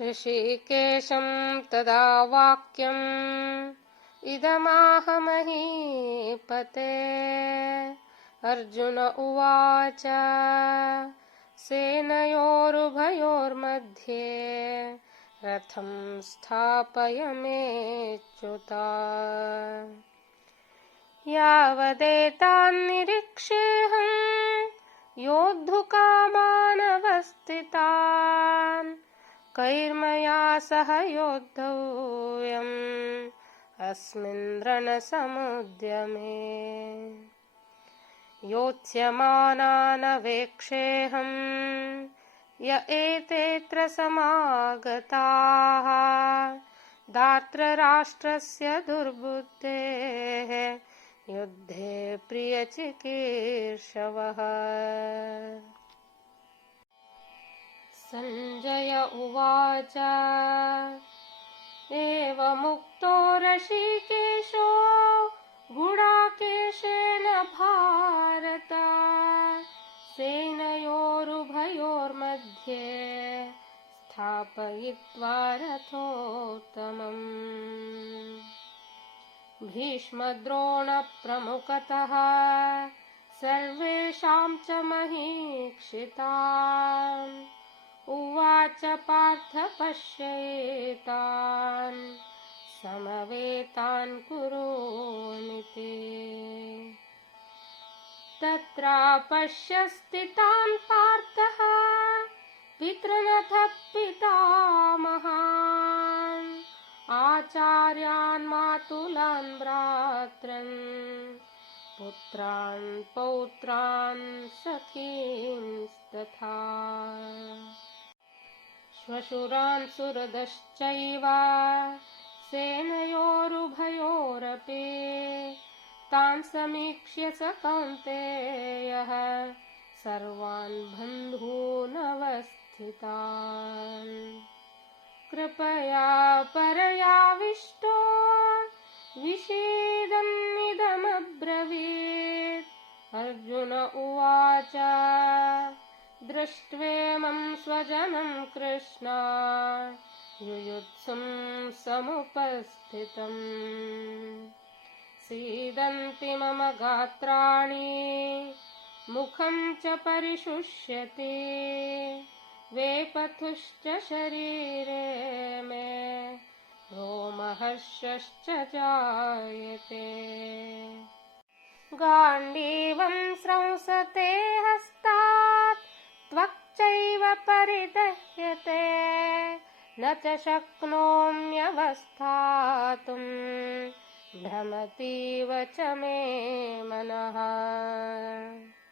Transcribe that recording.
ऋषिकेशं तदा वाक्यम् इदमाह महीपते। अर्जुन उवाच सेनयोरुभयोर्मध्ये रथं स्थापयमेच्युत। यावदेतान्निरीक्षेऽहं योद्धुकामानवस्थितान् कैर्मया सह योद्धव्यम् अस्मिन् रणसमुद्यमे। योत्स्यमानानवेक्षेऽहं य एतेऽत्र समागताः धार्तराष्ट्रस्य दुर्बुद्धेः युद्धे प्रियचिकीर्षवः। सञ्जय उवाच एवमुक्तो ऋषिकेशो गुडाकेशेन भारत सेनयोरुभयोर्मध्ये स्थापयित्वा रथोत्तमम्। भीष्मद्रोणप्रमुखतः सर्वेषां च महीक्षितान् उवाच पार्थ पश्येतान् समवेतान् कुरूनिति। तत्रापश्य स्थितान् पार्थः पितृनथ पितामहान् आचार्यान् मातुलान् भ्रातॄन् पुत्रान् पौत्रान् सखींस्तथा श्वशुरान् सुहृदश्चैव सेनयोरुभयोरपि तान् समीक्ष्य स कौन्तेयः सर्वान् बन्धूनवस्थितान् कृपया परयाविष्टो विषेदन्निदमब्रवीत्। अर्जुन उवाच दृष्ट्वेमं स्वजनं कृष्ण युयुत्सुं समुपस्थितम् सीदन्ति मम गात्राणि मुखं च परिशुष्यति वेपथुश्च शरीरे मे रोमहर्षश्च जायते। गाण्डीवं स्रंसते हस्तात् त्वक्चैव परिदह्यते न च शक्नोम्यवस्थातुं भ्रमतीव च मे मनः।